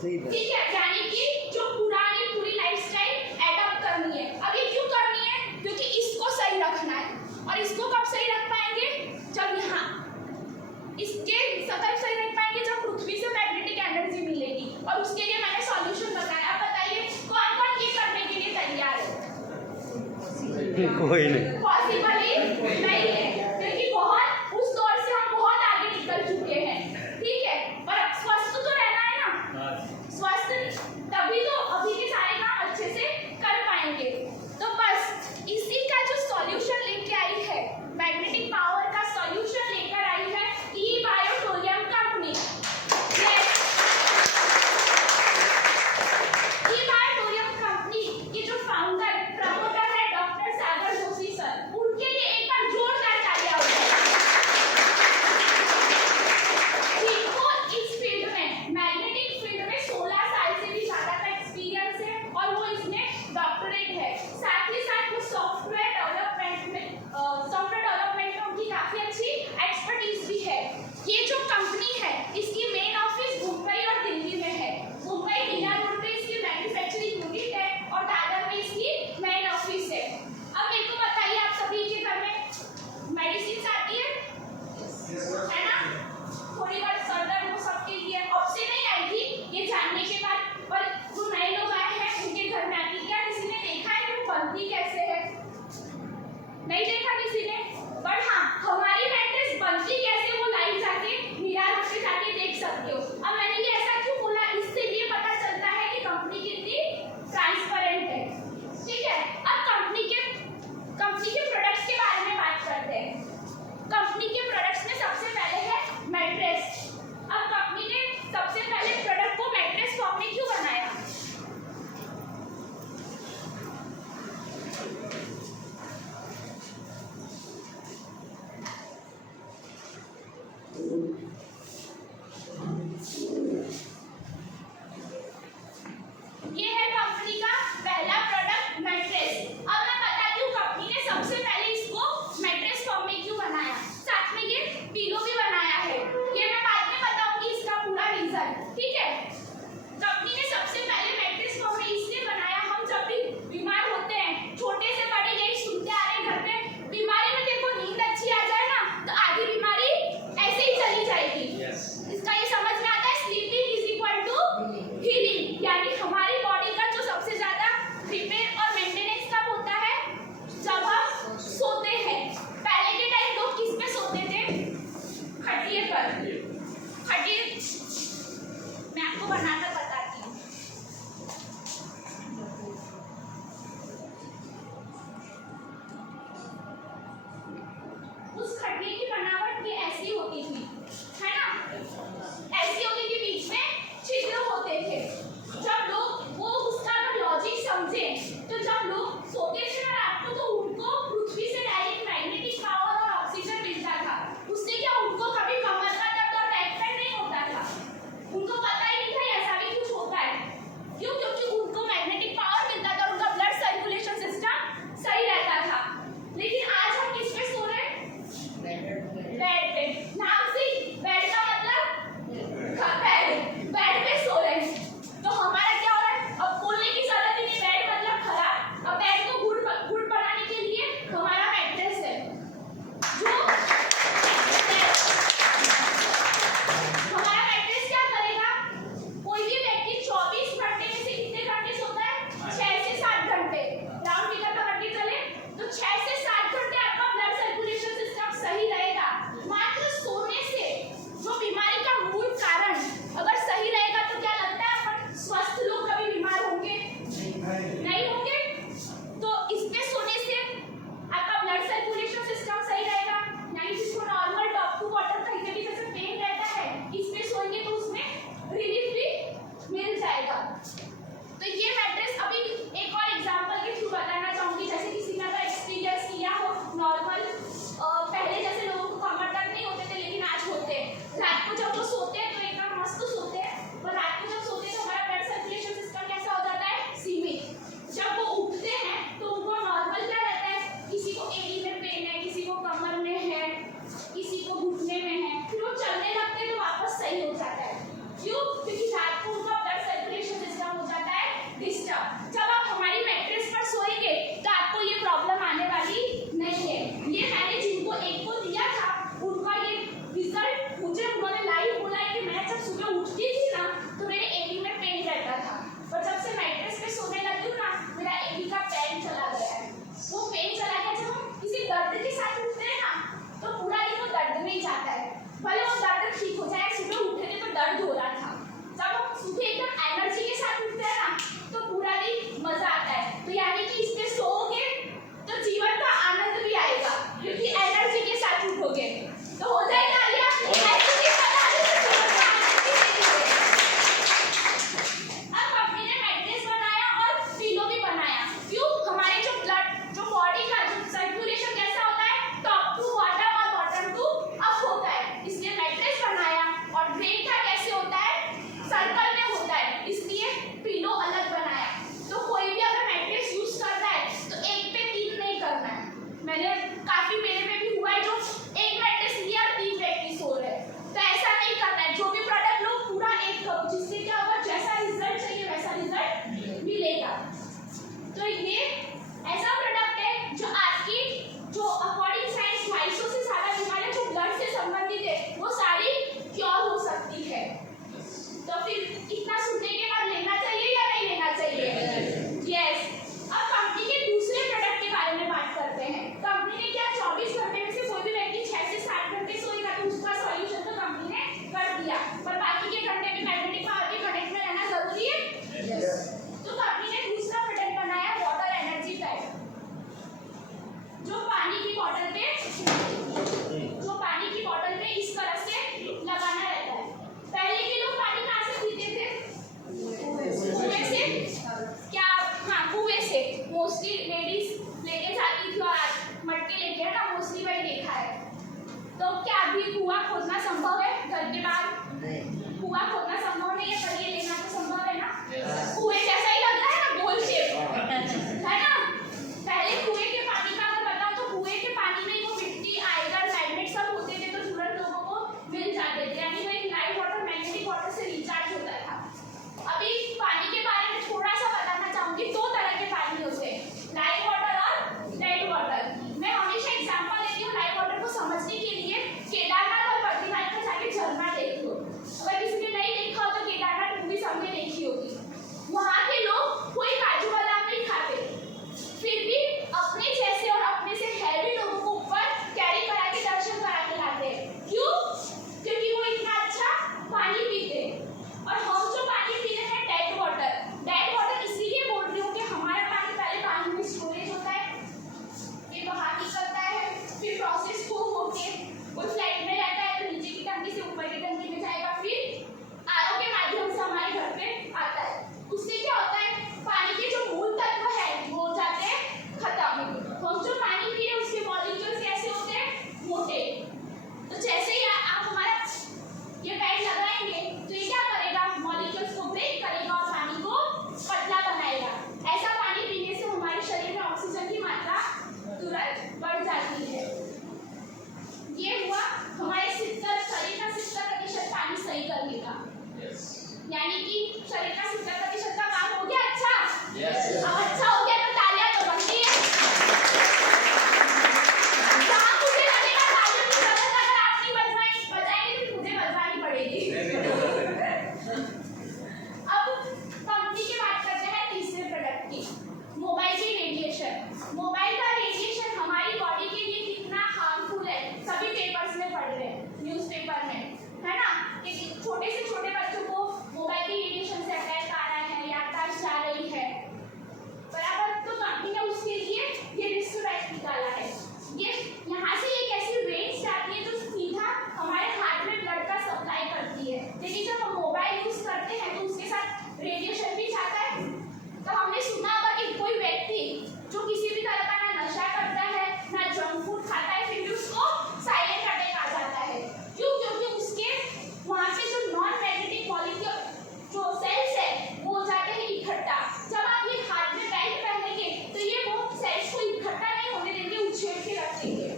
ठीक है, यानी कि जो पुरानी पूरी लाइफस्टाइल एडॉप्ट करनी है। अब ये क्यों करनी है? क्योंकि इसको सही रखना है। और इसको कब सही रख पाएंगे? जब यहाँ इसके कब सही रख पाएंगे? जब पृथ्वी से मैग्नेटिक एनर्जी मिलेगी। और उसके लिए मैंने सॉल्यूशन बताया। आप बताइए कौन कौन ये करने के लिए तैयार है? कोई नहीं। पॉसिबल ही नहीं है, क्योंकि बहुत उस दौर से हम बहुत आगे निकल चुके हैं। ठीक है, पर स्वस्थ तो रहना है ना। स्वस्थ तभी तो अभी के सारे काम अच्छे से कर पाएंगे। तो बस इसी का जो सॉल्यूशन लेके आई है, मैग्नेटिक पावर का सॉल्यूशन लेकर आई है ई बायोटोरियम कंपनी। ई बायोटोरियम कंपनी के जो फाउंडर प्रमोटर है डॉक्टर सागर जोशी सर, उनके लिए एक बार जोरदार तालियां हो जाए। इनको इस फील्ड में, मैग्नेटिक फील्ड में 16 साल से भी ज्यादा का एक्सपीरियंस है और वो इसमें डॉक्टरेट है। साथ ही साथ वो सॉफ्टवेयर डेवलपमेंट में उनकी काफी अच्छी एक्सपर्टीज भी है। ये जो कंपनी है इसकी मेन ऑफिस मुंबई और दिल्ली में है। मुंबई मीना रोड पे इसकी मैन्युफैक्चरिंग यूनिट है और दादर में इसकी मेन ऑफिस है। अब मेरे को बताइए, आप सभी के घर में मेडिसिन आती है ना? थोड़ी बहुत सर दर्द वो सबके लिए अब से नहीं आई थी, ये जानने के बाद, पर जो नए लोग आए हैं उनके घर में आती। क्या किसी ने देखा है कि वो बनती कैसे है? नहीं देखा किसी ने, बट हाँ हमारी मैट्रेस बनती कैसे वो लाइव जाके मीरा रोड पे जाके देख सकते हो। अब मैंने ये ऐसा क्यों बोला? इससे ये पता चलता है कि कंपनी कितनी ट्रांसपेरेंट है। ठीक है, अब कंपनी के प्रोडक्ट्स के बारे में बात करते हैं। कंपनी के प्रोडक्ट्स में सबसे पहले है मैट्रेस। अब कंपनी ने सबसे पहले प्रोडक्ट को मैट्रेस फॉर्म में क्यों बनाया? ये है कंपनी का पहला प्रोडक्ट मैट्रेस। अब मैं बताती हूँ कंपनी ने सबसे पहले इसको मैट्रेस फॉर्म में क्यों बनाया। साथ में ये पिलो भी बनाया है, ये मैं बाद में बताऊंगी इसका पूरा रीजन। ठीक है, कंपनी ने सबसे पहले मैट्रेस फॉर्म में इसलिए बनाया, हम जब भी बीमार होते हैं, छोटे से बड़े यही सुनते आ रहे हैं घर पे, बीमारी में देखो नींद अच्छी आ जाए ना तो आधी बीमारी ऐसे ही चली जाएगी। इसका ये समझ में आता है, sleeping is equal to healing. यानी हमारी बॉडी का जो सबसे ज्यादा रिपेयर और मेंटेनेंस कब होता है? जब हम सोते हैं। पहले के टाइम लोग किस पे सोते थे? खटिए पर। खटिए मैं आपको बनाकर बताती हूँ। उस खटिए की बनावट भी ऐसी होती थी, है ना? ऐसी होती थी, बीच में छिद्र होते थे। जब लोग वो उसका अगर लॉजिक समझे तो जब लोग सोते थे ना रात को, तो उनको पृथ्वी से डायरेक्ट मैग्नेटिक पावर और ऑक्सीजन मिलता था। उससे क्या उनको कभी कमर का दर्द और बैक पेन नहीं होता था। उनको पता ही नहीं था ऐसा भी अभी कुआं खोदना संभव है घर के बाहर? कुआं खोदना संभव नहीं है, पर ये लेना तो संभव है ना? कुएं जैसा ही लग रहा है ना, गोल शेप, है ना? पहले कुएं के पानी का अगर बताऊं तो कुएं के पानी में वो मिट्टी आयरन मैग्नेट सब होते थे, तो तुरंत लोगों को मिल जाते थे, यानी वो एक लाइव वाटर मैग्नेटिक वाटर से रिचार्ज होता था। अभी पानी के बारे में थोड़ा सा बताना चाहूंगी। दो तरह के पानी होते हैं, लाइव वाटर और डेड वाटर। मैं हमेशा एग्जांपल लेती हूँ लाइव वाटर को समझने के लिए। केदारनाथ और बद्रीनाथ का जाके झरना देख लो, अगर किसी ने नहीं देखा हो तो केदारनाथ मूवी सबने देखी होगी। वहाँ के लोग कोई काजू बादाम नहीं खाते, फिर भी अपने जैसे और अपने से हैवी लोगों को ऊपर कैरी करा के दर्शन करा के लाते हैं। क्यों? क्योंकि वो इतना अच्छा पानी पीते हैं। और हम जो पानी पी रहे हैं डेड वाटर, डेड वाटर इसीलिए बोल रही हूँ कि हमारा पानी पहले पानी में स्टोरेज होता है, ये बाहर निकलता है, फिर प्रोसेस को होके वो फ्लाइट में रहता है, तो नीचे की टंकी से ऊपर की टंकी में जाएगा, फिर आरओ के माध्यम से हमारे घर पे आता है। उससे क्या होता है, पानी के जो मूल तत्व है वो हो जाते हैं खत्म। हम जो पानी पी रहे हैं उसके मॉलिक्यूल्स कैसे होते हैं, मोटे। तो जैसे ही आप हमारा ये पैड लगाएंगे तो ये क्या करेगा, मॉलिक्यूल्स को ब्रेक करेगा और पानी को पतला बनाएगा। ऐसा पानी पीने से हमारे शरीर में ऑक्सीजन की मात्रा तुरंत बढ़ जाती है। ये हुआ हमारे शरीर का 70% पानी सही करने का, यानी कि शरीर का 70% का काम हो गया। अच्छा, अब अच्छा हो गया तो तालियां तो बनती है। जहाँ मुझे लगेगा तालियों की जरूरत अगर आप नहीं बजाएंगे तो मुझे बजवानी पड़ेगी। अब कंपनी की बात करते हैं तीसरे प्रोडक्ट की, मोबाइल की रेडिएशन। मोबाइल का रेडिएशन हमारी बॉडी के लिए कितना हार्मफुल है, सभी पेपर्स में पढ़ रहे हैं, न्यूज़पेपर में, है ना? कि छोटे से छोटे बच्चों को मोबाइल की रेडिएशन से अटैक आ रहा है, याददाश्त जा रही है, बराबर। तो कंपनी ने उसके लिए ये रिस्क निकाला है। ये यहाँ से एक ऐसी रेंज जाती है जो सीधा हमारे हार्ट में ब्लड का सप्लाई करती है, लेकिन जब हम मोबाइल यूज करते हैं तो उसके साथ रेडिएशन भी जाता है। तो हमने सुना होगा कि कोई व्यक्ति जो किसी भी तरह का ना नशा करता है ना जंक फूड खाता है, फिर भी उसको साइलेंट अटैक आ जाता है। क्यों? क्योंकि उसके वहाँ पे जो नॉन मैग्नेटिक मॉलिक्यूल जो सेल्स है वो हो जाते हैं इकट्ठा। जब आप ये हाथ में बेल्ट पहनेंगे तो ये वो सेल्स को इकट्ठा नहीं होने देंगे, उछेड़ के रखेंगे।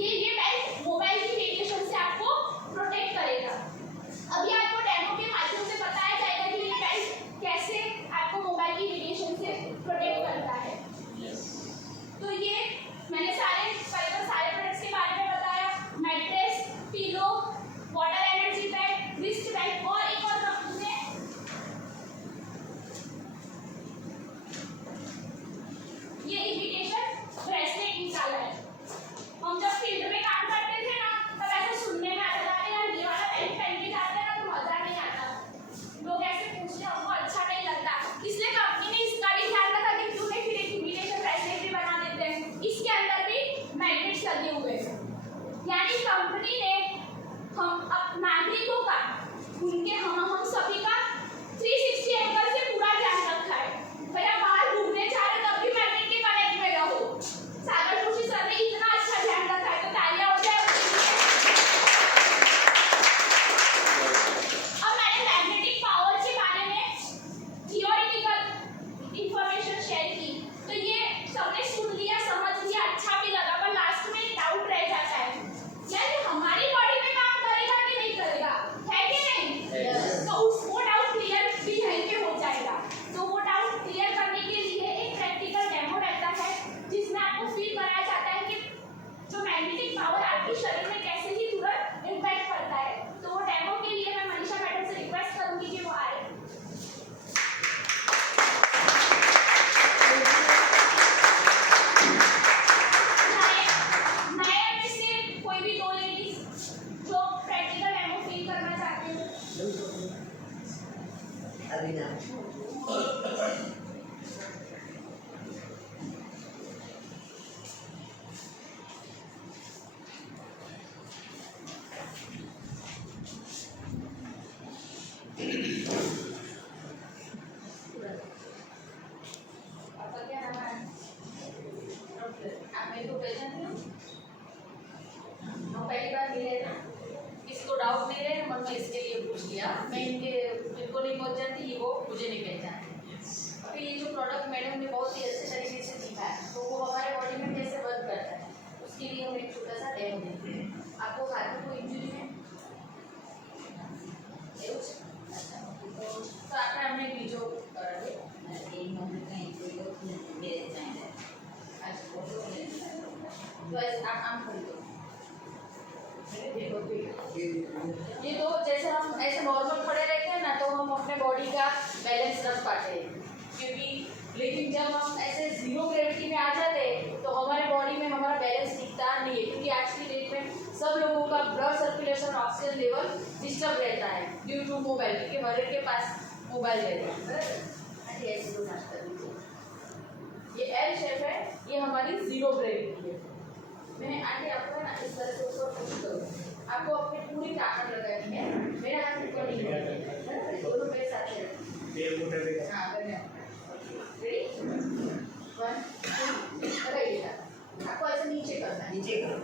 ये बेल्ट मोबाइल की रेडिएशन से आपको प्रोटेक्ट करेगा। अभी आपको डेमो के माध्यम से बताया जाएगा कि ये बेल्ट कैसे आपको मोबाइल की रेडिएशन से प्रोटेक्ट करता है। तो ये मैंने सारे प्रोडक्ट्स के बारे में बताया, mattress, pillow, water energy pad, wrist band, और एक और कंपनी ने ये इमिटेशन ब्रेसलेट निकाला है। हम जब फील्ड में काम करते थे ना, तब ऐसे सुनने में आता था, यार ये वाला पैंट पहन के जाते हैं ना तो मजा नहीं आता, लोग ऐसे पूछते हैं, हमको अच्छा नहीं लगता। इसलिए कंपनी ने इसका भी ध्यान रखा कि क्यों नहीं फिर एक इमिटेशन ब्रेसलेट भी बना देते हैं, इसके अंदर भी मैग्नेट्स लगे हुए हैं। यानी कंपनी ने हम नागरिकों का, उनके हम सभी का 360 एंगल से पूरा ध्यान रखा है। भैया बाहर घूमने जा रहे तब भी मैग्नेट के कनेक्ट में रहो। सागर जोशी सर ने इतना अच्छा ध्यान रखा है, तो तालियां हो जाए उसके लिए। अब मैंने मैग्नेटिक पावर के बारे में थियोरिटिकल इंफॉर्मेशन शेयर की, तो ये सबने सुन लिया, समझ लिया, अच्छा भी लगा, पर लास्ट में एक डाउट रह जाता है, यार हमारी बॉडी में काम करेगा कि नहीं करेगा, है कि नहीं? तो वो डाउट क्लियर भी यहीं पे हो जाएगा। तो वो डाउट क्लियर करने के लिए एक प्रैक्टिकल डेमो रहता है, जिसमें आपको फील कराया जाता है कि जो मैग्नेटिक पावर आपके शरीर में कैसे ही तुरंत इम्पैक्ट करता है। तो वो डेमो के लिए मैं मनीषा मैडम से रिक्वेस्ट करूंगी कि वो आए। कोई भी दो लेडीज जो प्रैक्टिकल डेमो फील करना चाहते हैं। आपका क्या नाम है? आप मेरे को पहचानते हो? हम पहली बार मिले ना। कि वो मुझे नहीं पहचाने। अभी ये जो प्रोडक्ट मैडम ने बहुत ही अच्छे तरीके से दिखा है, तो वो हमारे बॉडी में कैसे वर्क करता है उसके लिए हम एक छोटा सा डेमो देते हैं। आपको हाथ में कोई इंजरी है? तो આપણે અમને બીજો કરાવીએ એ મને કંઈ કોઈ બે ચાલે આ ફોટો ને તો આમ કરી દો। ये तो जैसे हम ऐसे नॉर्मल खड़े रहते हैं ना, तो हम अपने बॉडी का बैलेंस रख पाते हैं, क्योंकि लेकिन जब हम ऐसे जीरो ग्रेविटी में आ जाते हैं तो हमारे बॉडी में हमारा बैलेंस टिकता नहीं है, क्योंकि आज की डेट में सब लोगों का blood circulation oxygen level disturb रहता है ड्यू टू मोबाइल, क्योंकि हर एक के पास मोबाइल रहता है, बराबर। ऐसे दो नाश्ता दीजिए। ये एल शेप है, ये हमारी जीरो ग्रेविटी है। मैं आगे आपको ना इस तरह से ऊपर पुश करूँ, आपको अपनी पूरी ताकत लगानी है, मेरा हाथ ऊपर नहीं है, दोनों मेरे साथ है। हाँ करना है। रेडी 1 2 लगाइएगा। आपको ऐसे नीचे करना है, नीचे करो,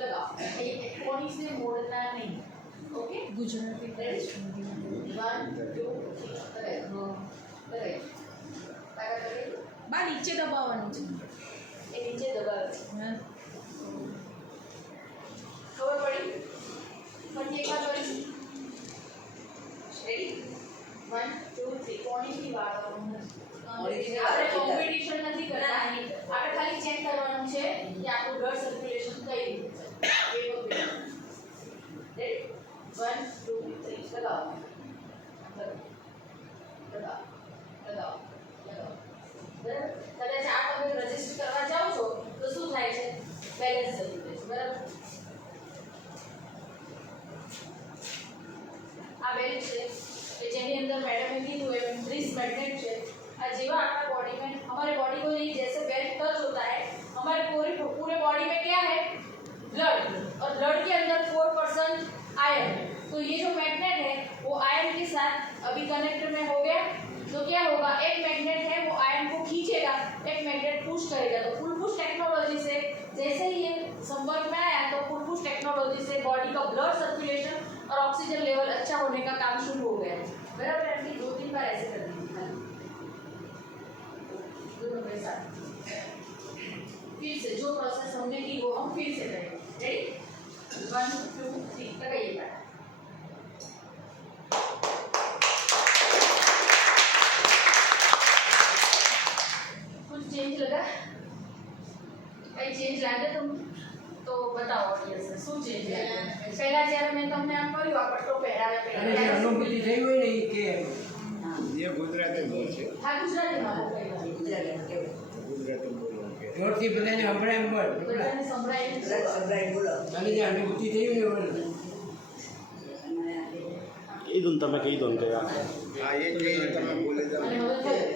लगाओ, ये कोनी से मोड़ना नहीं, ओके। गुजराती रेडी 1 2 3 लगाइए, लगाइए, ताकत लगाइए। बा नीचे दबावવાનું છે ये नीचे दबाओ। खबर पड़ी? फटी एक बार पड़ी। रेडी 1 2 3 कोनी की बात આપણે કોમ્પિટિશન નથી કરતા, આપણે ખાલી ચેક કરવાનું છે કે આપણું બ્લડ સર્ક્યુલેશન કઈ રીતે છે। રેડી 1 2 3 लगाओ, लगाओ, लगाओ, लगाओ, બરાબર। કદાચ આ તમે રજિસ્ટર કરવા જાઓ છો તો શું થાય છે? બેલેન્સ જતું રહે છે, બરાબર। આ બેલ્ટ છે કે જેની અંદર મેડમે કીધું એમ 30 मैग्नेट है। जीवा आपका बॉडी में, हमारे बॉडी को ये जैसे बेल्ट टच होता है, हमारे पूरे बॉडी में क्या है? ब्लड, और ब्लड के अंदर 4% आयरन है। तो ये जो मैग्नेट है वो आयरन के साथ अभी कनेक्ट में हो गया, तो क्या होगा? एक मैग्नेट है वो आयरन को खींचेगा, एक मैग्नेट पुश करेगा। तो फुल पुश टेक्नोलॉजी से जैसे ही ये संपर्क में आया, तो फुल पुश टेक्नोलॉजी से बॉडी का ब्लड सर्कुलेशन और ऑक्सीजन लेवल अच्छा होने का काम शुरू हो गया है, बराबर। ऐसे 2-3 बार ऐसे कर दीजिए, दोनों के साथ। फिर से जो प्रोसेस हमने की वो हम फिर से करेंगे। रेडी 1 2 3 लगाइएगा। कुछ चेंज लगा? कई चेंज लागे तुम तो बताओ ऑडियंस ने શું ચેન્જ લાગે? પહેલા જ્યારે મેં તમને આમ કર્યું આ પટ્ટો પહેરાવ્યા અને જે પહેલા અનુભૂતિ થઈ હોય ને એ કે ये गुजराती बोल છે હા ગુજરાતીમાં બોલો, गुजराती बोलવાનું કે જોરથી બધાને સંભળાય એમ બોલ બધાને સંભળાય અને જે અનુભૂતિ થઈ હોય ને બોલ ಇದನ್ನು તમે કીધું ને હા એ જ તમે બોલે જાઓ અને હવે થયું,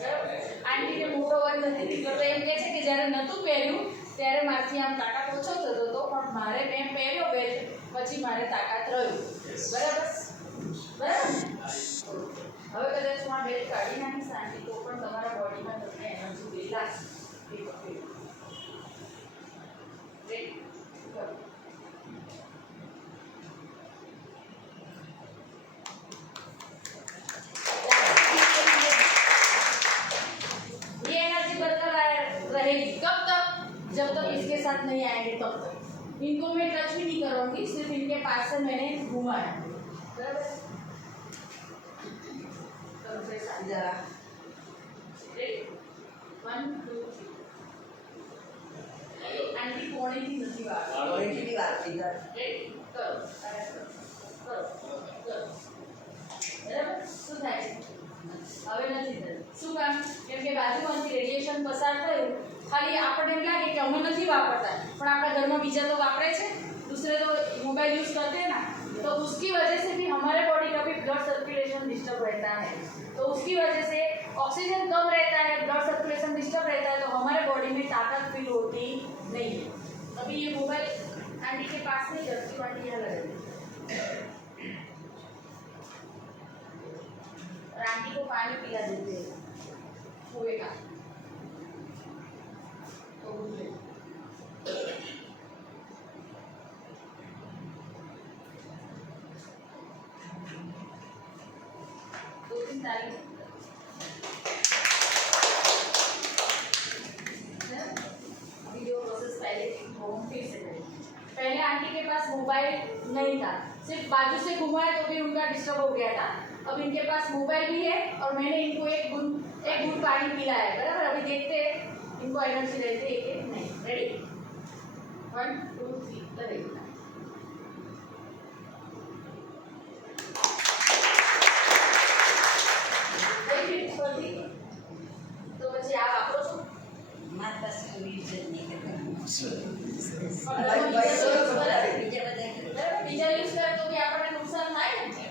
બરાબર। આંટીને મોટો બંધ નથી દીકરો તો એમ કહે છે કે જ્યારે નહોતું પહેર્યું ત્યારે મારથી આમ તાકાત ઓછો થતો હતો, પણ મારે મેં પહેર્યો બેલ્ટ પછી મારે તાકાત રહ્યું, બરાબર બરાબર। હવે કદાચ હું આ બેલ્ટ કાઢી નાખીશ આંટી તો પણ તમારા બોડીમાં તમને એનર્જી ફીલ લાગશે। રેડી કરો। ये एनर्जी बरकरार रहेगी कब तक? जब तक इसके साथ नहीं आएंगे तब तक। इनको मैं टच भी नहीं करूँगी, सिर्फ इनके पास से मैंने घुमाया, बराबर। करो फिर साथ जरा। रेडी 1 2 3 आंटी कोने की नहीं बात, रेडी करो, करो, करो, बराबर। શું થાય છે? હવે નથી થતું। શું કામ? કેમ કે બાજુમાંથી રેડિયેશન પસાર થયું, ખાલી આપણને એમ લાગે કે અમે નથી વાપરતા, પણ આપણા ઘરમાં બીજા તો વાપરે છે, दूसरे तो मोबाइल यूज़ करते हैं ना, तो उसकी वजह से भी हमारे बॉडी का भी ब्लड सर्कुलेशन डिस्टर्ब रहता है। तो उसकी वजह से ऑक्सीजन कम रहता है, ब्लड सर्कुलेशन डिस्टर्ब रहता है, तो हमारे बॉडी में ताकत फील होती नहीं है। अभी ये मोबाइल आंटी के पास नहीं रखती, आंटी यहाँ लगा दी और आंटी को पानी पिला देते हैं कुएं का, तो बुझे। 2-3 तारीख वीडियो प्रोसेस पहले होम फिर से करें। पहले आंटी के पास मोबाइल नहीं था, सिर्फ बाजू से घुमाया तो भी उनका डिस्टर्ब हो गया था। अब इनके पास मोबाइल भी है और मैंने इनको एक घूंट पानी पिलाया है, बराबर। अभी देखते हैं इनको एनर्जी रहती है कि नहीं। रेडी 1 2 3 करें। तो પછી આ વાપરો છો? બીજા યુઝ કરે તો બી આપણને નુકસાન થાય ને,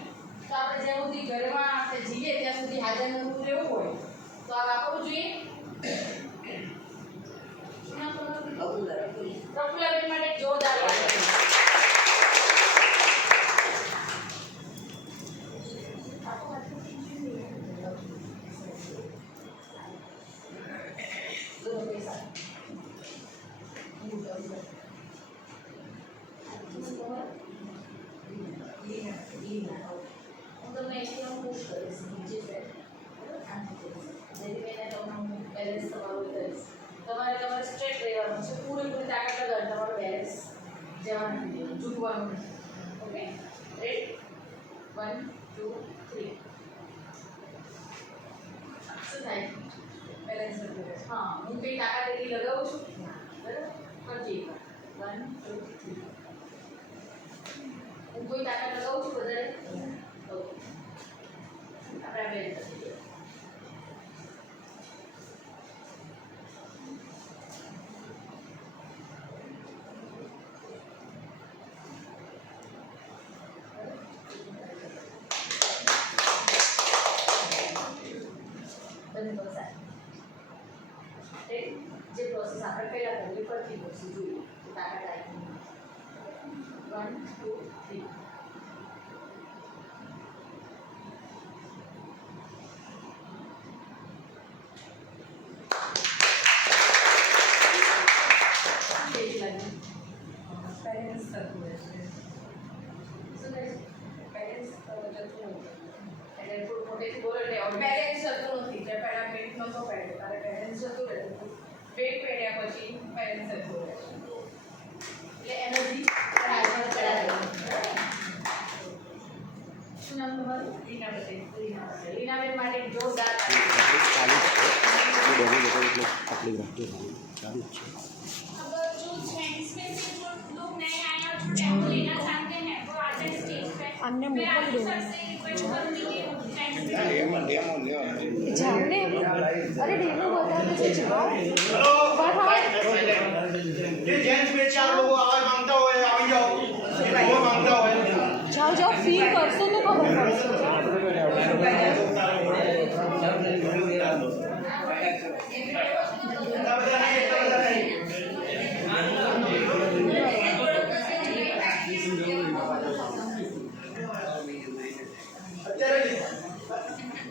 તો આપણે જ્યાં સુધી ઘરમાં આપણે જીવીએ ત્યાં સુધી હાજરનું રહેવું હોય તો આ વાપરવું જોઈએ। પ્રફુલ્લાબેન માટે એક જોરદાર તમારે સ્ટ્રેટ રહેવાનું છે, પૂરેપૂરી તાકાત લગાડ તમારું બેલેન્સ જવાનું નથી, ઝૂકવાનું નથી। ઓકે રેડી 1 2 3 શું થાય? બેલેન્સ નથી। હા, હું કઈ તાકાત એટલી લગાવું છું, બરાબર? કરજે 1 2 3 હું કોઈ તાકાત લગાવું છું વધારે? ઓકે, આપણે આ બેલેન્સ કરી દઈએ। જે પ્રોસેસ આપણે પહેલા કરવી પડતી પછી જોઈએ તાકાત આવી 1 2 3 બેલેન્સ થતું નથી, જે પહેલા પેટ નહોતો પહેર્યો તારે બેલેન્સ જતું રહેતું, પેટ પહેર્યા પછી બેલેન્સ થતું રહે, એટલે એનર્જી ટ્રાન્સફર કરાવે। શું નામ તમારું? રીના પટેલ। રીનાબેન માટે એક જોરદાર ચાલુ જ છે એ ડેમો બતાવ્યું એટલે આટલી પ્રેક્ટિસ ચાલુ જ છે। अब जो जेंट्स में से जो लोग नए आए और जो डेमो लेना चाहते हैं वो आ जाए स्टेज पे। हमने मैं मुंह आगे खोल सर से रिक्वेस्ट करूंगी कि जेंट्स ડેમો લેવાનો जाने अरे डेमो बता दो जाओ ये जेंट्स में चार लोग आवाज मांगता हुआ है आवी जाओ वो मांगता हुआ है जाओ जाओ फील करशो तो खबर पड़શે।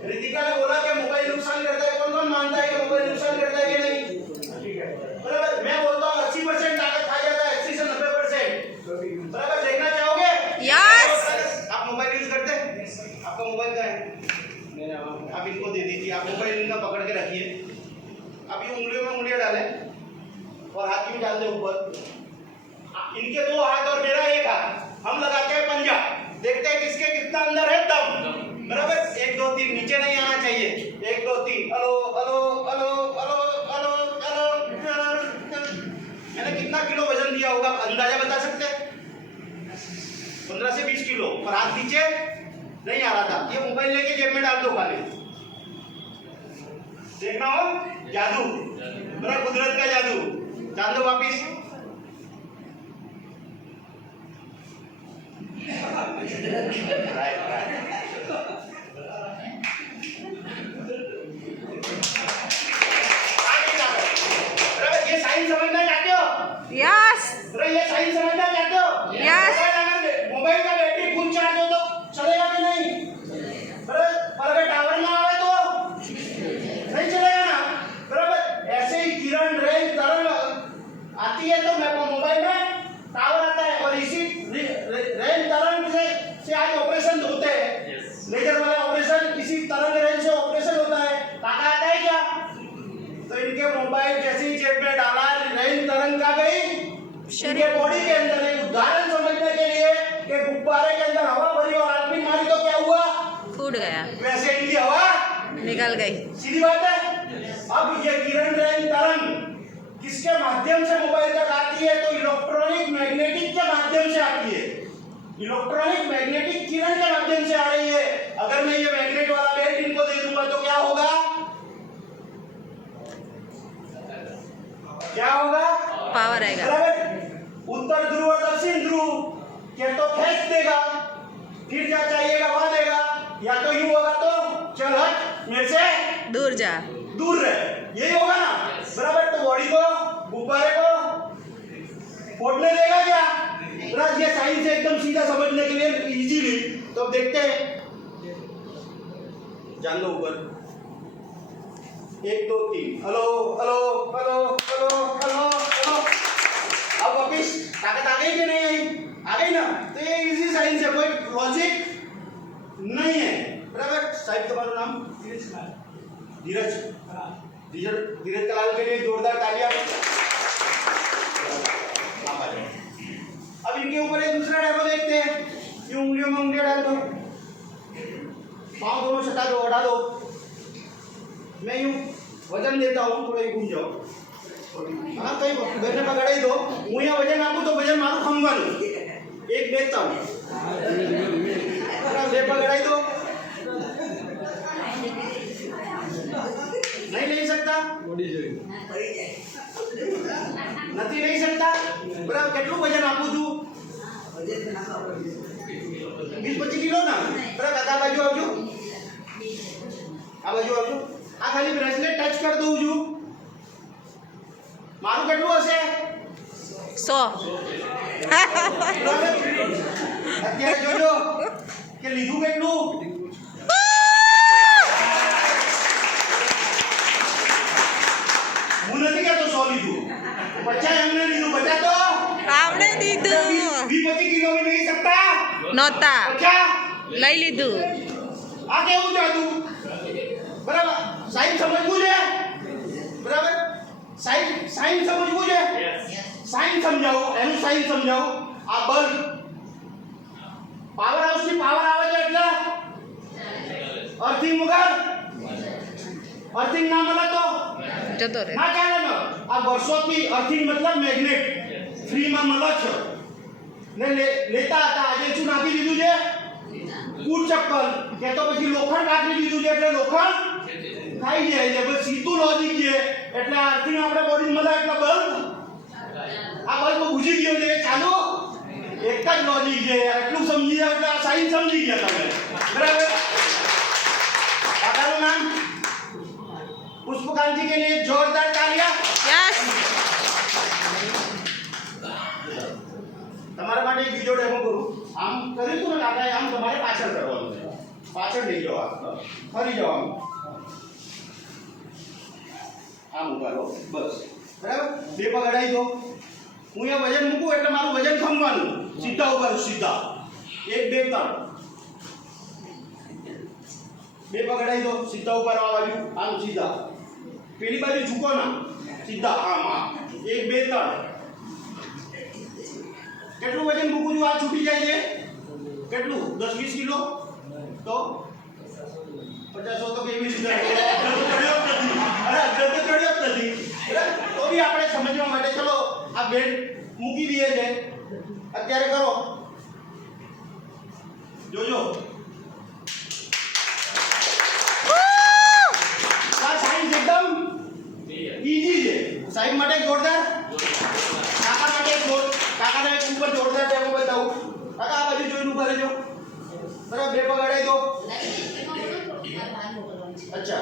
रितिका ने बोला कि मोबाइल नुकसान करता है, कौन कौन मानता है कि मोबाइल नुकसान करता है कि नहीं? बराबर, मैं बोलता हूँ 80% ताकत खा जाता है, 80 से 90%। बराबर, देखना चाहोगे? यस। आप मोबाइल यूज करते हैं? आपका मोबाइल कहाँ है? आप इनको दे दीजिए, आप मोबाइल इनका पकड़ के रखिए, आप ये उंगलियों में उंगलियां डालें और हाथ भी डाल दें ऊपर। इनके 2 हाथ और मेरा 1 हाथ, हम लगाते हैं पंजा, देखते हैं किसके कितना अंदर है दम। बराबर, 1 2 3 नीचे नहीं आना चाहिए, 1 2 3 hello hello hello hello hello hello. मैंने कितना किलो वजन दिया होगा अंदाजा बता सकते हैं? 15 से 20 किलो, और हाथ नीचे नहीं आ रहा था। ये मोबाइल लेके जेब में डाल दो खाली, देखना हो जादू, बड़ा कुदरत का जादू, जान दो वापिस। ये साइंस समझना चाहते हो? यस ये साइंस समझना चाहते हो? Yes. मोबाइल का बैटरी फुल चार्ज हो तो चलेगा कि नहीं? बराबर, और अगर टावर ना आवे तो नहीं चलेगा ना। बराबर, ऐसे ही किरण रेंज तरंग आती है तो मैं मोबाइल में टावर आता है, और इसी रेंज तरंग से आज ऑपरेशन होते हैं। इनके बॉडी के अंदर एक उदाहरण समझने के लिए कि गुब्बारे के अंदर हवा भरी और आदमी मारी तो क्या हुआ, फूट गया, वैसे इनकी हवा निकल गई। सीधी बात है। अब ये किरण तरंग किसके माध्यम से मोबाइल तक आती है, तो इलेक्ट्रॉनिक मैग्नेटिक के माध्यम से आती है। इलेक्ट्रॉनिक मैग्नेटिक किरण के माध्यम से आ रही है। अगर मैं ये मैग्नेट वाला बेल्ट इनको दे दूंगा तो क्या होगा, क्या होगा, पावर आएगा। बराबर। उत्तर ध्रुव और दक्षिण ध्रुव के तो खींच देगा, फिर क्या चाहिएगा वहां देगा, या तो यूं होगा तो चल हट मेरे से दूर जा, दूर रहे, यही होगा ना, बराबर। तो बॉडी को, गुब्बारे को फोड़ने देगा क्या, बराबर। ये साइंस से एकदम सीधा समझने के लिए इजीली, तो अब देखते हैं, जान लो ऊपर 1 2 3, hello hello hello hello hello hello. अब वापिस ताकत आ गई कि नहीं आई, आ गई ना, तो ये इजी साइंस है, कोई लॉजिक नहीं है, बराबर। साहिब तुम्हारा नाम धीरज, धीरज कलाल के लिए जोरदार तालियां। अब इनके ऊपर एक दूसरा डेमो देखते हैं। ये उंगलियों में उंगलियां डाल दो, पाँव दोनों छटा दो, हटा दो। मैं यूं वजन देता हूँ, थोड़ा ही घूम जाओ, हाँ कहीं घर में पकड़ ही दो। मुँह यहाँ वजन आपको तो वजन मारू खंबा एक देखता हूँ, ले पकड़ाई दो, नहीं ले सकता, નથી લઈ શકતા, બરાબર। કેટલું વજન આપું છું, 20-25 કિલો ના, બરાબર। આ બાજુ આવજો, આ બાજુ આવજો। આ ખાલી બ્રેસલેટ ટચ કરી દઉં છું, મારું કેટલું હશે 100। બરાબર। અત્યારે જોજો કે લીધું કેટલું, હું નથી કહેતો 100 લીધું, 50 એમને લીધું, 50 તો આવડે દીધું, 20-25 કિલો में नहीं सकता, નહોતા 50 લઈ લીધું। આ કેવું જાદુ, બરાબર। સાઈન સમજવું છે, બરાબર। સાઈન સમજવું છે, સાઈન સમજાવો, એનું સાઈન સમજાવો। આ બલ્બ પાવર હાઉસ થી પાવર આવે છે એટલે અર્થિંગ વગર, અર્થિંગ ના મળે તો જતો રહે। ના ચાલે ને। આ વર્ષોથી અર્થિંગ મતલબ મેગ્નેટ ફ્રી માં મળે છે ને, લેતા હતા, આજે શું નાખી દીધું છે, કૂટ ચપ્પલ, કે તો પછી લોખંડ નાખી દીધું છે એટલે લોખંડ ખાઈ જાય છે, બસ સીધું લોજિક છે। એટલે આ અર્થિંગ આપણે બોડી મળે એટલે બલ્બ, આ બલ્બ બુજી ગયો છે, ચાલુ એક જ લોજિક છે। એટલું સમજી જાવ એટલે આ સાઈન સમજી ગયા તમે, બરાબર। કાકાનું નામ पुष्पकांत जी के लिए जोरदार तालियां। यस। તમારા માટે એક બીજો ડેમો કરું। આમ કર્યું તું ને કાકાએ, આમ તમારે પાછળ કરવાનું છે, પાછળ લઈ જાઓ, ફરી જાઓ, આમ ઉભા રહો, બસ, બરાબર। બે પગ અડાઈ દો, હું અહીંયા વજન મૂકું એટલે મારું વજન ખમવાનું, સીધા ઉભા રહો, સીધા 1 2 3, બે પગ અડાઈ દો, સીધા ઉભા રહો, આ બાજુ આમ સીધા, પેલી બાજુ ઝૂકો ના, સીધા આમ આમ 1 2 3। કેટલું વજન મૂકું છું, આ છૂટી જાય છે, કેટલું 10-20 કિલો, તો 50 તો કેવી રીતે ચડ્યો જ નથી, અરે અગ્ર તો ચડ્યો જ નથી, તો બી આપણે સમજવા માટે ચલો આ બેલ્ટ મૂકી દઈએ છે। અત્યારે કરો, જોજો સાઈન્સ એકદમ ઈઝી છે। સાહેબ માટે જોરદાર, કાકા માટે કાકાને એક ઉપર જોરદાર ડેમો બતાવું। કાકા આ બાજુ જોઈને ઉભા રહેજો, બરાબર। બે પગ અડાઈ દો, अच्छा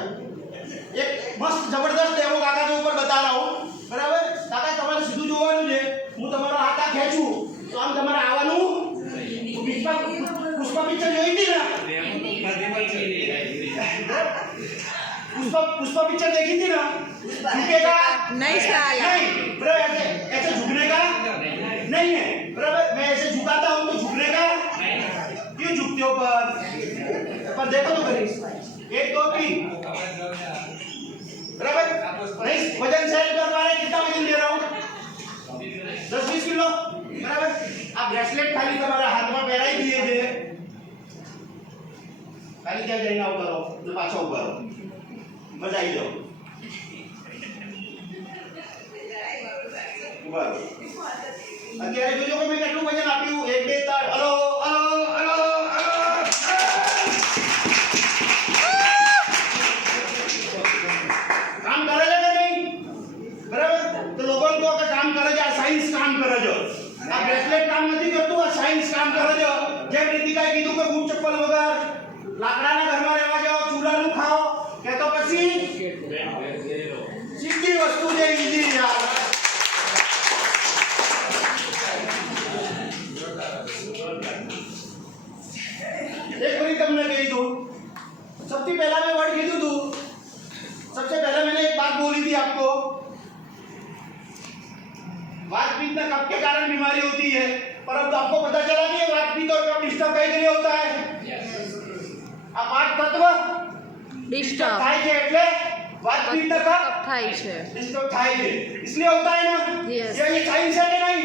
एक मस्त जबरदस्त डेमो काका के ऊपर बता रहा हूं, बराबर। काका તમારે સીધું જોવાનું છે, હું તમારો હાથ આ ખેંચું તો આમ તમારે આવવાનું। પુષ્પા પિક્ચર જોઈ હતી ને, पुष्पा पिक्चर देखी थी ना, झुकेगा नहीं साला, नहीं, बराबर। ऐसे झुकने का नहीं है, बराबर। मैं ऐसे झुकाता हूँ तो झुकने का, क्यों झुकते हो पर देखो तो करीब 1 2 3, बराबर। नहीं वजन शेयर कर पा रहे, कितना वजन दे रहा हूँ, 10-20 किलो, ત્યાં જઈને આવતા રહો ને પાછા ઊભા રહો. મજા આવી જાઓ. ઊભા રહો. અત્યારે જોજો કે મેં કેટલું વજન આપ્યું. 1 2 3 હલો હલો હલો હલો. काम करे કે નહીં? બરાબર? તો લોકોને કહો કે કામ કરે છે, આ સાયન્સ કામ કરે છે. આ બ્રેસલેટ કામ નથી કરતું, આ સાયન્સ કામ કરે છે. જેમ રીતિકાએ કીધું કે બૂટ ચપ્પલ વગર લાકડાના ઘરમાં રહેવા જાઓ, ચૂલાનું ખાઓ, કે તો પછી સીધી વસ્તુ છે, ઈઝી યાર. एक मिनट हमने कही दो. सबसे पहला मैं वर्ड कीधु तू. सबसे पहले मैंने एक बात बोली थी आपको. वातपित्त में कफ के कारण बीमारी होती है, पर अब तो आपको पता चला कि ये वातपित्त और कफ डिस्टर्ब कई के लिए होता है. अपार्ट तत्व डिस्टर्ब થાય છે એટલે वातपित्त का થાય છે डिस्टर्ब થાય છે, इसलिए होता है ना. Yes. ये साइंस है कि नहीं?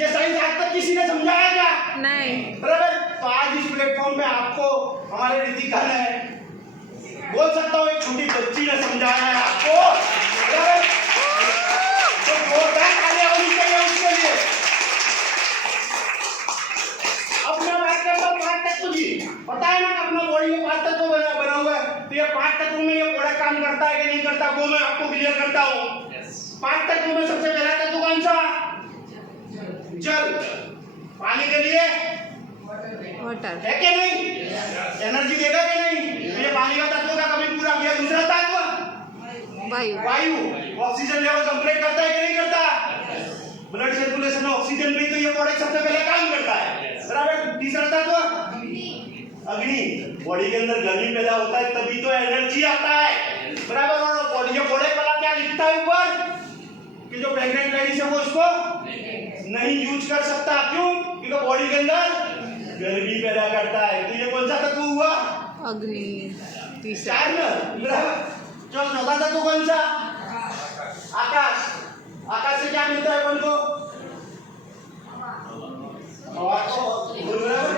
ये साइंस आज तक किसी ने समझाया क्या? નહીં बराबर. तो आज इस प्लेटफॉर्म पे आपको हमारे रितिका ने, बोल सकता हूँ एक छोटी बच्ची ने समझाया है आपको. बराबर. तो जोरदार तालियां होनी चाहिए उसके लिए. अब मैं बात करता हूँ 5 तत्व की. पता है ना अपना बॉडी में 5 तत्व बना हुआ है. तो ये 5 तत्वों में ये प्रोडक्ट काम करता है कि नहीं करता, वो मैं आपको क्लियर करता हूँ. 5 तत्वों में सबसे पहला तत्व कौन सा? जल. पानी के लिए વોટર है कि नहीं? एनर्जी देगा कि नहीं? तो ये पानी का तत्व का कभी पूरा किया. दूसरा तत्व વાયુ वायु. ऑक्सीजन लेवल कंप्लीट करता है कि नहीं करता? ब्लड सर्कुलेशन में ऑक्सीजन भी, तो ये प्रोडक्ट सबसे पहले काम करता है. बराबर. तीसरा तत्व अग्नि. बॉडी के अंदर गर्मी पैदा होता है तभी तो एनर्जी आता है. बराबर. और बॉडी जो प्रोडक्ट वाला क्या लिखता है ऊपर कि जो प्रेग्नेंट लेडीज है वो इसको नहीं यूज कर सकता. क्यों? क्योंकि बॉडी के अंदर गर्मी पैदा करता है. तो ये कौन सा तत्व हुआ? અગ્નિ तीसरा 4 ना. बराबर. चलो चौथा तत्व कौन सा? आकाश. आकाश से क्या मिलता है अपन को? हवा को. बराबर.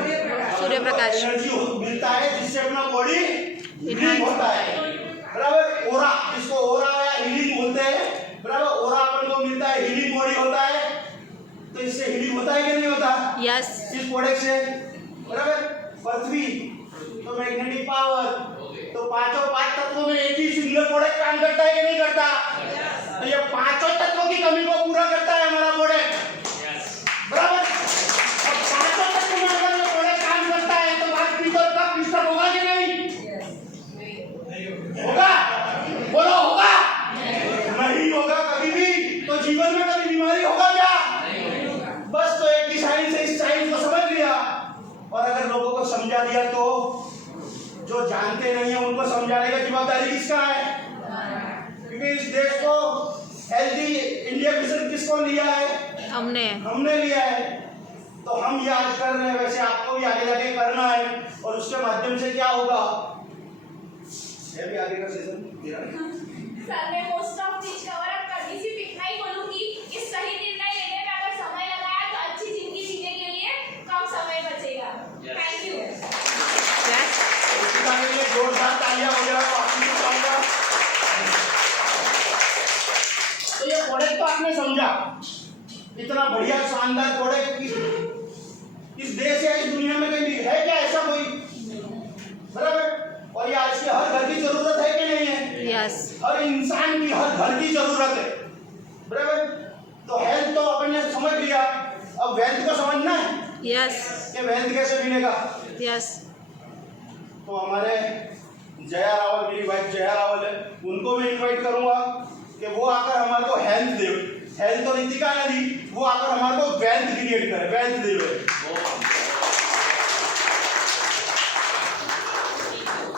सूर्य प्रकाश. एनर्जी मिलता है जिससे अपना बॉडी हीलिंग होता है. बराबर. ओरा, जिसको ओरा या हीलिंग बोलते हैं. बराबर. ओरा अपन को मिलता है, हीलिंग बॉडी होता है. तो इससे हीलिंग होता है कि नहीं होता? यस इस प्रोडक्ट से. बराबर. पृथ्वी तो मैग्नेटिक पावर. तो पांचों 5 तत्वों में एक ही सिंगल प्रोडक्ट काम करता है कि नहीं करता? तो ये पांचों तत्वों की कमी को पूरा करता है हमारा प्रोडक्ट. बराबर. अब पांचों तत्वों में अगर ये प्रोडक्ट काम करता है तो वातपित्त और कफ डिस्टर्ब होगा कि नहीं? होगा. बोलो होगा. नहीं होगा कभी भी. तो जीवन में कभी बीमारी होगा क्या? बस. तो एक ही साइंस है, इस साइंस को समझ लिया और अगर लोगों को समझा दिया तो जो जानते नहीं है उनको समझाने का जिम्मेदारी किसका है? क्योंकि इस देश को हेल्दी इंडिया मिशन किसको लिया है? हमने हमने लिया है. तो हम ये आज कर रहे हैं, वैसे आपको भी आगे जाके करना है. और उसके माध्यम से क्या होगा? ये भी आगे का सेशन सर ने मोस्ट ऑफ चीज कवर अप कर दी. सिर्फ इतना ही बोलूंगी कि सही निर्णय लेने में अगर समय लगाया तो अच्छी जिंदगी जीने के लिए कम समय बचेगा. Thank you. इसका लिए जोरदार तालियां हो जाए. तो ये प्रोडक्ट तो आपने समझा. इतना बढ़िया शानदार प्रोडक्ट इस देश या इस दुनिया में कहीं है क्या ऐसा कोई? बराबर. और ये आज के हर घर की जरूरत है कि नहीं है? यस हर इंसान की हर घर की जरूरत है. बराबर. तो हेल्थ तो अपन ने समझ लिया. अब वेल्थ को समझना है यस कि वेल्थ कैसे मिलेगा. यस तो हमारे जया रावल, मेरी वाइफ जया रावल है, उनको मैं इनवाइट करूंगा कि वो आकर हमारे को हेल्थ दे. हेल्थ तो रितिका ने दी, वो आकर हमारे को वेल्थ क्रिएट करे. वेल्थ दे.